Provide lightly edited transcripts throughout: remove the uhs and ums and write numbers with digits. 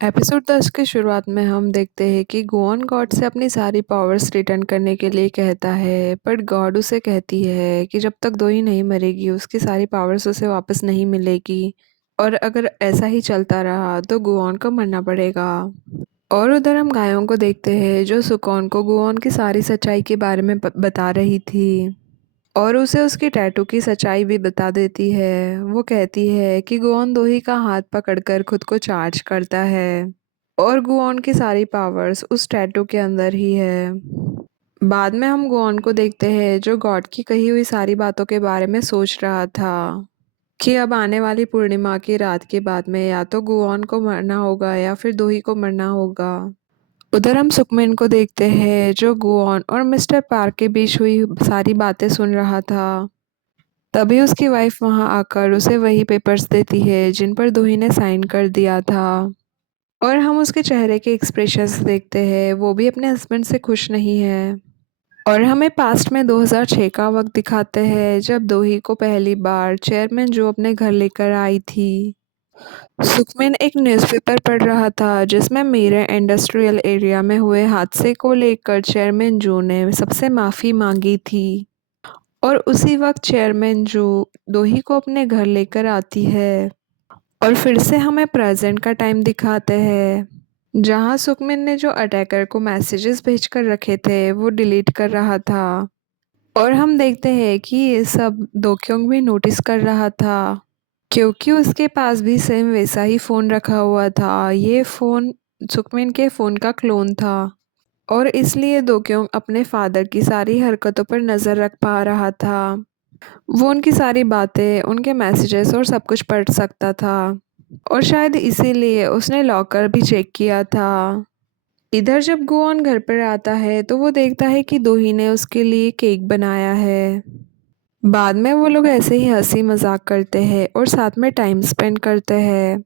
Episode 10 की शुरुआत में हम देखते हैं कि गुआन गॉड से अपनी सारी पावर्स रिटर्न करने के लिए कहता है, बट गॉड उसे कहती है कि जब तक दोही नहीं मरेगी उसकी सारी पावर्स उसे वापस नहीं मिलेगी। और अगर ऐसा ही चलता रहा तो गुआन को मरना पड़ेगा। और उधर हम गायों को देखते हैं जो सुकॉन को गुआन की सारी सच्चाई के बारे में बता रही थी और उसे उसकी टैटू की सच्चाई भी बता देती है। वो कहती है कि गुआन दोही का हाथ पकड़कर खुद को चार्ज करता है और गुआन की सारी पावर्स उस टैटू के अंदर ही है। बाद में हम गुआन को देखते हैं जो गॉड की कही हुई सारी बातों के बारे में सोच रहा था कि अब आने वाली पूर्णिमा की रात के बाद में या तो गुआन को मरना होगा या फिर दोही को मरना होगा। उधर हम सुकमेन को देखते हैं जो गुआन और मिस्टर पार्क के बीच हुई सारी बातें सुन रहा था। तभी उसकी वाइफ वहां आकर उसे वही पेपर्स देती है जिन पर दोही ने साइन कर दिया था। और हम उसके चेहरे के एक्सप्रेशंस देखते हैं, वो भी अपने हस्बैंड से खुश नहीं है। और हमें पास्ट में 2006 का वक्त दिखाते हैं जब दोही को पहली बार चेयरमैन जो अपने घर लेकर आई थी। सुखमैन एक न्यूज़पेपर पढ़ रहा था जिसमें मेरे इंडस्ट्रियल एरिया में हुए हादसे को लेकर चेयरमैन जो ने सबसे माफ़ी मांगी थी। और उसी वक्त चेयरमैन जो दोही को अपने घर लेकर आती है और फिर से हमें प्रेजेंट का टाइम दिखाते हैं जहां सुकमिन ने जो अटैकर को मैसेजेस भेजकर रखे थे वो डिलीट कर रहा था। और हम देखते हैं कि ये सब दोक्योंग भी नोटिस कर रहा था क्योंकि उसके पास भी सेम वैसा ही फ़ोन रखा हुआ था। ये फ़ोन सुकमिन के फ़ोन का क्लोन था और इसलिए दोक्योंग अपने फादर की सारी हरकतों पर नज़र रख पा रहा था। वो उनकी सारी बातें, उनके मैसेजेस और सब कुछ पढ़ सकता था और शायद इसीलिए उसने लॉकर भी चेक किया था। इधर जब गुआन घर पर आता है तो वो देखता है कि दोही ने उसके लिए केक बनाया है। बाद में वो लोग ऐसे ही हंसी मजाक करते हैं और साथ में टाइम स्पेंड करते हैं।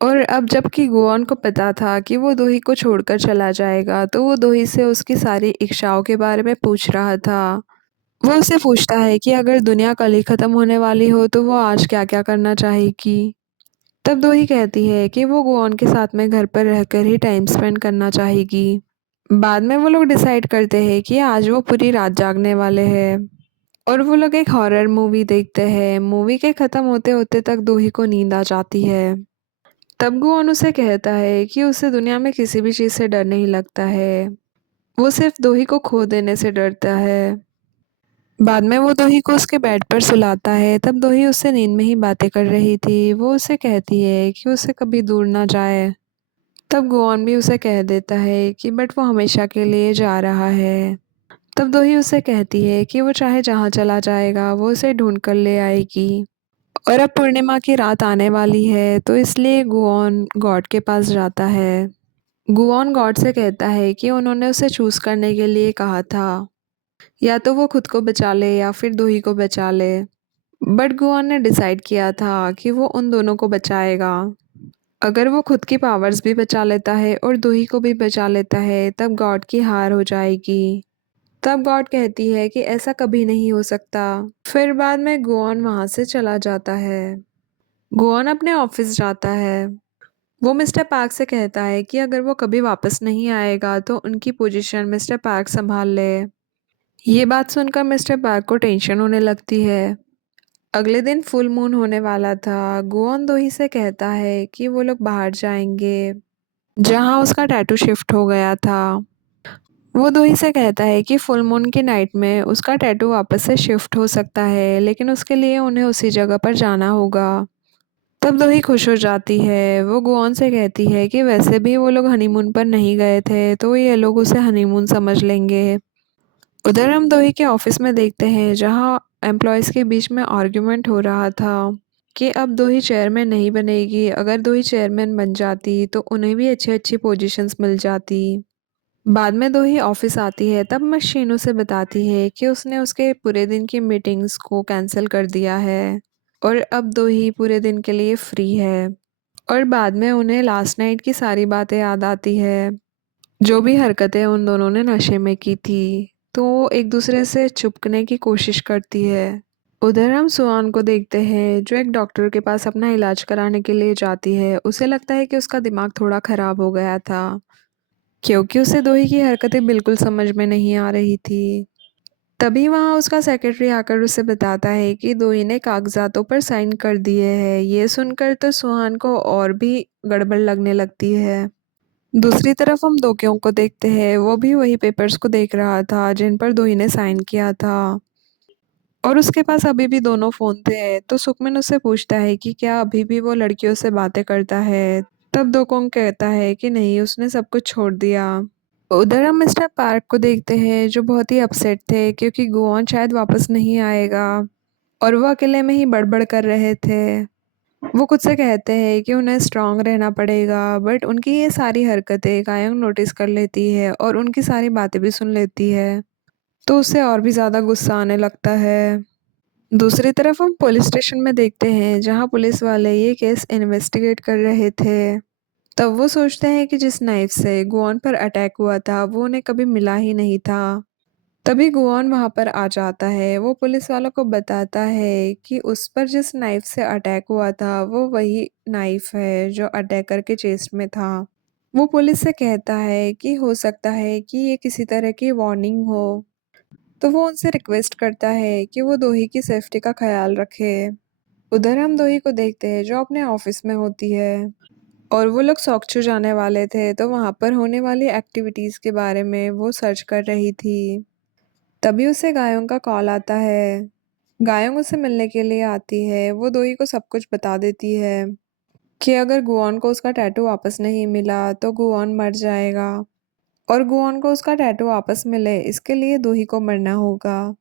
और अब जबकि गुआन को पता था कि वो दोही को छोड़कर चला जाएगा तो वो दोही से उसकी सारी इच्छाओं के बारे में पूछ रहा था। वो उससे पूछता है कि अगर दुनिया कल ही खत्म होने वाली हो तो वो आज क्या क्या करना चाहेगी। तब दोही कहती है कि वो गुआन के साथ में घर पर रहकर ही टाइम स्पेंड करना चाहेगी। बाद में वो लोग डिसाइड करते हैं कि आज वो पूरी रात जागने वाले हैं और वो लोग एक हॉरर मूवी देखते हैं। मूवी के ख़त्म होते होते तक दोही को नींद आ जाती है। तब गुआन उसे कहता है कि उसे दुनिया में किसी भी चीज़ से डर नहीं लगता है, वो सिर्फ दोही को खो देने से डरता है। बाद में वो दोही को उसके बेड पर सुलाता है। तब दोही उससे नींद में ही बातें कर रही थी। वो उसे कहती है कि उसे कभी दूर ना जाए। तब गुआन भी उसे कह देता है कि बट वो हमेशा के लिए जा रहा है। तब दोही उसे कहती है कि वो चाहे जहाँ चला जाएगा वो उसे ढूंढ कर ले आएगी। और अब पूर्णिमा की रात आने वाली है तो इसलिए गुआन गॉड के पास जाता है। गुआन गॉड से कहता है कि उन्होंने उसे चूज करने के लिए कहा था, या तो वो खुद को बचा ले या फिर दोही को बचा ले। बट गुआन ने डिसाइड किया था कि वो उन दोनों को बचाएगा। अगर वो खुद की पावर्स भी बचा लेता है और दोही को भी बचा लेता है तब गॉड की हार हो जाएगी। तब गॉड कहती है कि ऐसा कभी नहीं हो सकता। फिर बाद में गुआन वहां से चला जाता है। गुआन अपने ऑफिस जाता है। वो मिस्टर पार्क से कहता है कि अगर वो कभी वापस नहीं आएगा तो उनकी पोजीशन मिस्टर पार्क संभाल ले। ये बात सुनकर मिस्टर पार्क को टेंशन होने लगती है। अगले दिन फुल मून होने वाला था। गुआन दोही से कहता है कि वो लोग बाहर जाएंगे जहां उसका टैटू शिफ्ट हो गया था। वो दोही से कहता है कि फुल मून की नाइट में उसका टैटू वापस से शिफ्ट हो सकता है, लेकिन उसके लिए उन्हें उसी जगह पर जाना होगा। तब दोही खुश हो जाती है। वो गुआन से कहती है कि वैसे भी वो लोग हनीमून पर नहीं गए थे तो ये लोग उसे हनीमून समझ लेंगे। उधर हम दोही के ऑफिस में देखते हैं जहां एम्प्लॉयज़ के बीच में आर्ग्यूमेंट हो रहा था कि अब दोही चेयरमैन नहीं बनेगी। अगर दोही चेयरमैन बन जाती तो उन्हें भी अच्छी अच्छी पोजीशंस मिल जाती। बाद में दोही ऑफिस आती है तब मशीन उसे बताती है कि उसने उसके पूरे दिन की मीटिंग्स को कैंसिल कर दिया है और अब दोही पूरे दिन के लिए फ्री है। और बाद में उन्हें लास्ट नाइट की सारी बातें याद आती है, जो भी हरकतें उन दोनों ने नशे में की थी। तो वो एक दूसरे से छुपने की कोशिश करती है। उधर हम सुहान को देखते हैं जो एक डॉक्टर के पास अपना इलाज कराने के लिए जाती है। उसे लगता है कि उसका दिमाग थोड़ा खराब हो गया था क्योंकि उसे दोही की हरकतें बिल्कुल समझ में नहीं आ रही थी। तभी वहां उसका सेक्रेटरी आकर उसे बताता है कि दोही ने कागजातों पर साइन कर दिए हैं। ये सुनकर तो सुहान को और भी गड़बड़ लगने लगती है। दूसरी तरफ हम दोक्यों को देखते हैं, वो भी वही पेपर्स को देख रहा था जिन पर दोही ने साइन किया था और उसके पास अभी भी दोनों फ़ोन थे। तो सुकमिन उससे पूछता है कि क्या अभी भी वो लड़कियों से बातें करता है? तब दोकोंग कहता है कि नहीं, उसने सब कुछ छोड़ दिया। उधर हम मिस्टर पार्क को देखते हैं जो बहुत ही अपसेट थे क्योंकि गुआन शायद वापस नहीं आएगा और वो अकेले में ही बड़बड़ कर रहे थे। वो खुद से कहते हैं कि उन्हें स्ट्रांग रहना पड़ेगा, बट उनकी ये सारी हरकतें गायोंग नोटिस कर लेती है और उनकी सारी बातें भी सुन लेती है। तो उसे और भी ज़्यादा गुस्सा आने लगता है। दूसरी तरफ हम पुलिस स्टेशन में देखते हैं जहां पुलिस वाले ये केस इन्वेस्टिगेट कर रहे थे। तब वो सोचते हैं कि जिस नाइफ से गुआन पर अटैक हुआ था वो उन्हें कभी मिला ही नहीं था। तभी गुआन वहां पर आ जाता है। वो पुलिस वालों को बताता है कि उस पर जिस नाइफ से अटैक हुआ था वो वही नाइफ है जो अटैकर के चेस्ट में था। वो पुलिस से कहता है कि हो सकता है कि ये किसी तरह की वार्निंग हो। तो वो उनसे रिक्वेस्ट करता है कि वो दोही की सेफ्टी का ख्याल रखे। उधर हम दोही को देखते हैं जो अपने ऑफिस में होती है और वो लोग सोक्चू जाने वाले थे, तो वहाँ पर होने वाली एक्टिविटीज़ के बारे में वो सर्च कर रही थी। तभी उसे गायों का कॉल आता है। गायों उसे मिलने के लिए आती है। वो दोही को सब कुछ बता देती है कि अगर गुआन को उसका टैटू वापस नहीं मिला तो गुआन मर जाएगा और गुआन को उसका टैटू वापस मिले इसके लिए दोही को मरना होगा।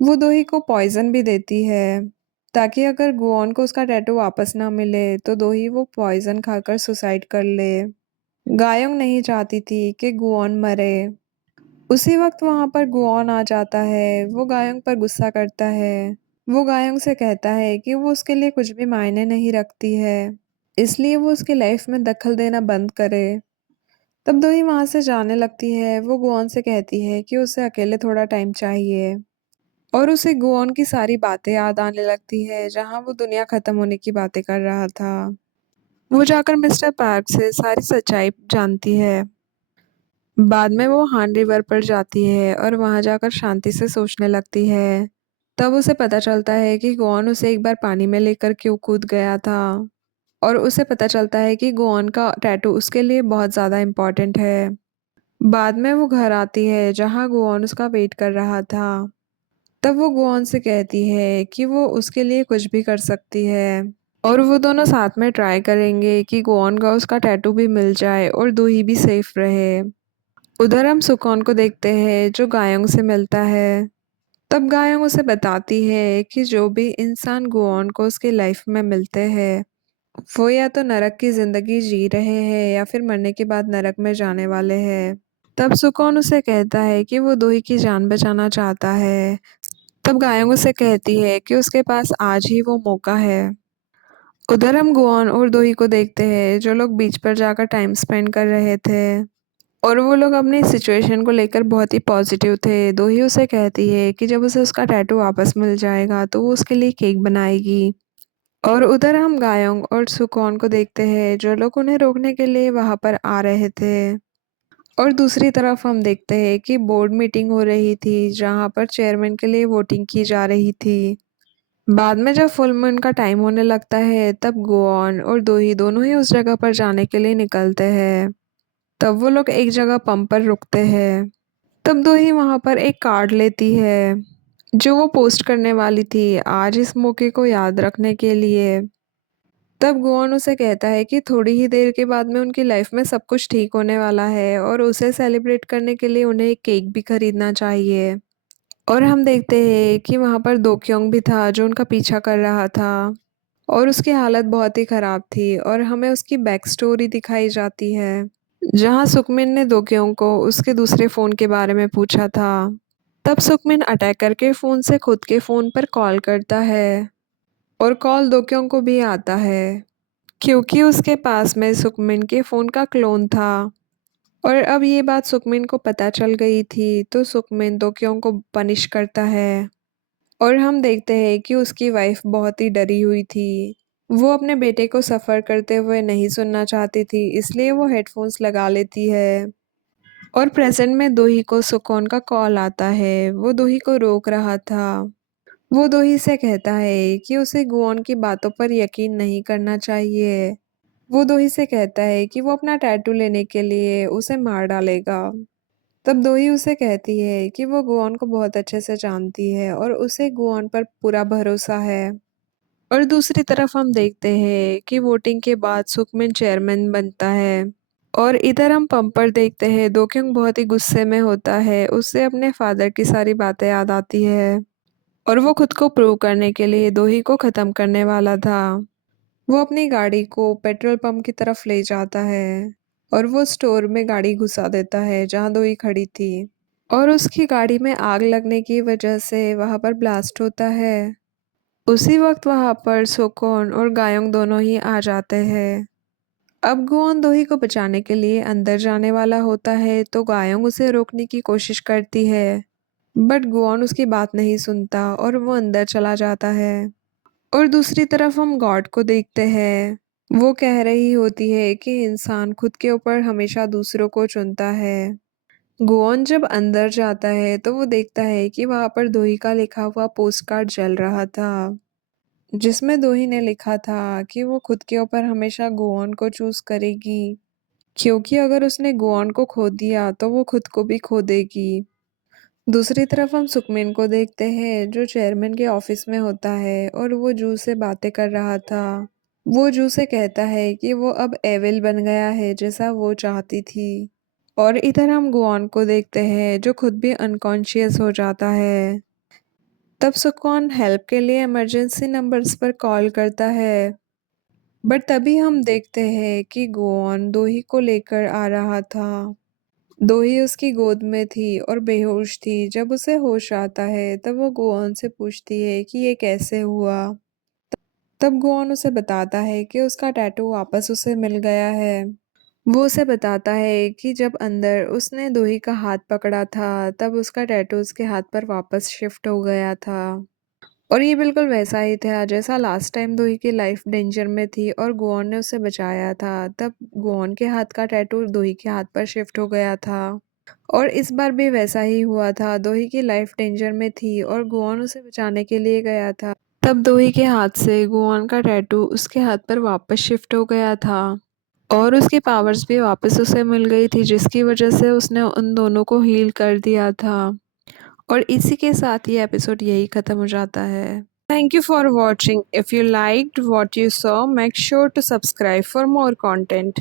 वो दोही को पॉइजन भी देती है ताकि अगर गुआन को उसका टैटू वापस ना मिले तो दोही वो पॉइजन खाकर सुसाइड कर ले। गायोंग नहीं चाहती थी कि गुआन मरे। उसी वक्त वहां पर गुआन आ जाता है। वो गायोंग पर गुस्सा करता है। वो गायोंग से कहता है कि वो उसके लिए कुछ भी मायने नहीं रखती है, इसलिए वो उसकी लाइफ में दखल देना बंद करे। तब दोही वहां से जाने लगती है। वो गुआन से कहती है कि उसे अकेले थोड़ा टाइम चाहिए और उसे गुआन की सारी बातें याद आने लगती है जहां वो दुनिया खत्म होने की बातें कर रहा था। वो जाकर मिस्टर पार्क से सारी सच्चाई जानती है। बाद में वो हान रिवर पर जाती है और वहां जाकर शांति से सोचने लगती है। तब उसे पता चलता है कि गुआन उसे एक बार पानी में लेकर क्यों कूद गया था और उसे पता चलता है कि गुआन का टैटू उसके लिए बहुत ज़्यादा इम्पोर्टेंट है। बाद में वो घर आती है जहां गुआन उसका वेट कर रहा था। तब वो गुआन से कहती है कि वो उसके लिए कुछ भी कर सकती है और वो दोनों साथ में ट्राई करेंगे कि गुआन का उसका टैटू भी मिल जाए और दूही भी सेफ रहे। उधर हम सुकॉन को देखते हैं जो गायों से मिलता है। तब गायों उसे बताती है कि जो भी इंसान गुआन को उसकी लाइफ में मिलते हैं वो या तो नरक की जिंदगी जी रहे हैं या फिर मरने के बाद नरक में जाने वाले हैं। तब सुकॉन उसे कहता है कि वो दोही की जान बचाना चाहता है। तब गायों उसे कहती है कि उसके पास आज ही वो मौका है। उधर हम गुआन और दोही को देखते हैं जो लोग बीच पर जाकर टाइम स्पेंड कर रहे थे और वो लोग अपनी सिचुएशन को लेकर बहुत ही पॉजिटिव थे। दोही उसे कहती है कि जब उसे उसका टैटू वापस मिल जाएगा तो वो उसके लिए केक बनाएगी। और उधर हम गायोंग और सुकॉन को देखते हैं जो लोग उन्हें रोकने के लिए वहां पर आ रहे थे और दूसरी तरफ हम देखते हैं कि बोर्ड मीटिंग हो रही थी जहां पर चेयरमैन के लिए वोटिंग की जा रही थी। बाद में जब फुल मून का टाइम होने लगता है तब गोऑन और दोही दोनों ही उस जगह पर जाने के लिए निकलते हैं। तब वो लोग एक जगह पंप पर रुकते हैं। तब दोही वहां पर एक कार्ड लेती है जो वो पोस्ट करने वाली थी आज इस मौके को याद रखने के लिए। तब गोऑन उसे कहता है कि थोड़ी ही देर के बाद में उनकी लाइफ में सब कुछ ठीक होने वाला है और उसे सेलिब्रेट करने के लिए उन्हें एक केक भी खरीदना चाहिए। और हम देखते हैं कि वहाँ पर दोक्योंग भी था जो उनका पीछा कर रहा था और उसकी हालत बहुत ही ख़राब थी और हमें उसकी बैक स्टोरी दिखाई जाती है जहाँ सुकमिन ने दोक्योंग को उसके दूसरे फ़ोन के बारे में पूछा था। तब सुकमिन अटैकर के फ़ोन से खुद के फ़ोन पर कॉल करता है और कॉल दोक्योंग को भी आता है क्योंकि उसके पास में सुकमिन के फ़ोन का क्लोन था। और अब ये बात सुकमिन को पता चल गई थी तो सुकमिन दोक्योंग को पनिश करता है और हम देखते हैं कि उसकी वाइफ बहुत ही डरी हुई थी। वो अपने बेटे को सफ़र करते हुए नहीं सुनना चाहती थी, इसलिए वो हेडफ़ोन्स लगा लेती है। और प्रेज़ेंट में दोही को सुकून का कॉल आता है, वो दोही को रोक रहा था। वो दोही से कहता है कि उसे गुआन की बातों पर यकीन नहीं करना चाहिए। वो दोही से कहता है कि वो अपना टैटू लेने के लिए उसे मार डालेगा। तब दोही उसे कहती है कि वो गुआन को बहुत अच्छे से जानती है और उसे गुआन पर पूरा भरोसा है। और दूसरी तरफ हम देखते हैं कि वोटिंग के बाद सुकमिन चेयरमैन बनता है। और इधर हम पंपर देखते हैं, दोक्योंग बहुत ही गुस्से में होता है, उसे अपने फादर की सारी बातें याद आती है। और वो खुद को प्रूव करने के लिए दोही को ख़त्म करने वाला था। वो अपनी गाड़ी को पेट्रोल पंप की तरफ ले जाता है और वो स्टोर में गाड़ी घुसा देता है जहाँ दोही खड़ी थी। और उसकी गाड़ी में आग लगने की वजह से वहाँ पर ब्लास्ट होता है। उसी वक्त वहाँ पर सोकोन और गायोंग दोनों ही आ जाते हैं। अब गुआन दोही को बचाने के लिए अंदर जाने वाला होता है तो गायोंग उसे रोकने की कोशिश करती है, बट गुआन उसकी बात नहीं सुनता और वो अंदर चला जाता है। और दूसरी तरफ हम गॉड को देखते हैं। वो कह रही होती है कि इंसान खुद के ऊपर हमेशा दूसरों को चुनता है। गुआन जब अंदर जाता है तो वो देखता है कि वहाँ पर दोही का लिखा हुआ पोस्ट कार्ड जल रहा था, जिसमें दोही ने लिखा था कि वो खुद के ऊपर हमेशा गुआन को चूज करेगी, क्योंकि अगर उसने गुआन को खो दिया तो वो खुद को भी खो देगी। दूसरी तरफ हम सुकमिन को देखते हैं जो चेयरमैन के ऑफिस में होता है और वो जू से बातें कर रहा था। वो जू से कहता है कि वो अब एविल बन गया है जैसा वो चाहती थी। और इधर हम गुआन को देखते हैं जो खुद भी अनकॉन्शियस हो जाता है। तब सुकॉन हेल्प के लिए इमरजेंसी नंबर्स पर कॉल करता है, बट तभी हम देखते हैं कि गुआन दोही को लेकर आ रहा था। दोही उसकी गोद में थी और बेहोश थी। जब उसे होश आता है तब वो गुआन से पूछती है कि ये कैसे हुआ। तब गुआन उसे बताता है कि उसका टैटू वापस उसे मिल गया है। वो उसे बताता है कि जब अंदर उसने दोही का हाथ पकड़ा था तब उसका टैटू उसके हाथ पर वापस शिफ्ट हो गया था। और ये बिल्कुल वैसा ही था जैसा लास्ट टाइम दोही की लाइफ डेंजर में थी और गुआन ने उसे बचाया था। तब गुआन के हाथ का टैटू दोही के हाथ पर शिफ्ट हो गया था। और इस बार भी वैसा ही हुआ था, दोही की लाइफ डेंजर में थी और गुआन उसे बचाने के लिए गया था। तब दोही के हाथ से गुआन का टैटू उसके हाथ पर वापस शिफ्ट हो गया था और उसकी पावर्स भी वापस उसे मिल गई थी, जिसकी वजह से उसने उन दोनों को हील कर दिया था। और इसी के साथ ये एपिसोड यही ख़त्म हो जाता है। Thank you for watching. If you liked what you saw, make sure to subscribe for more content.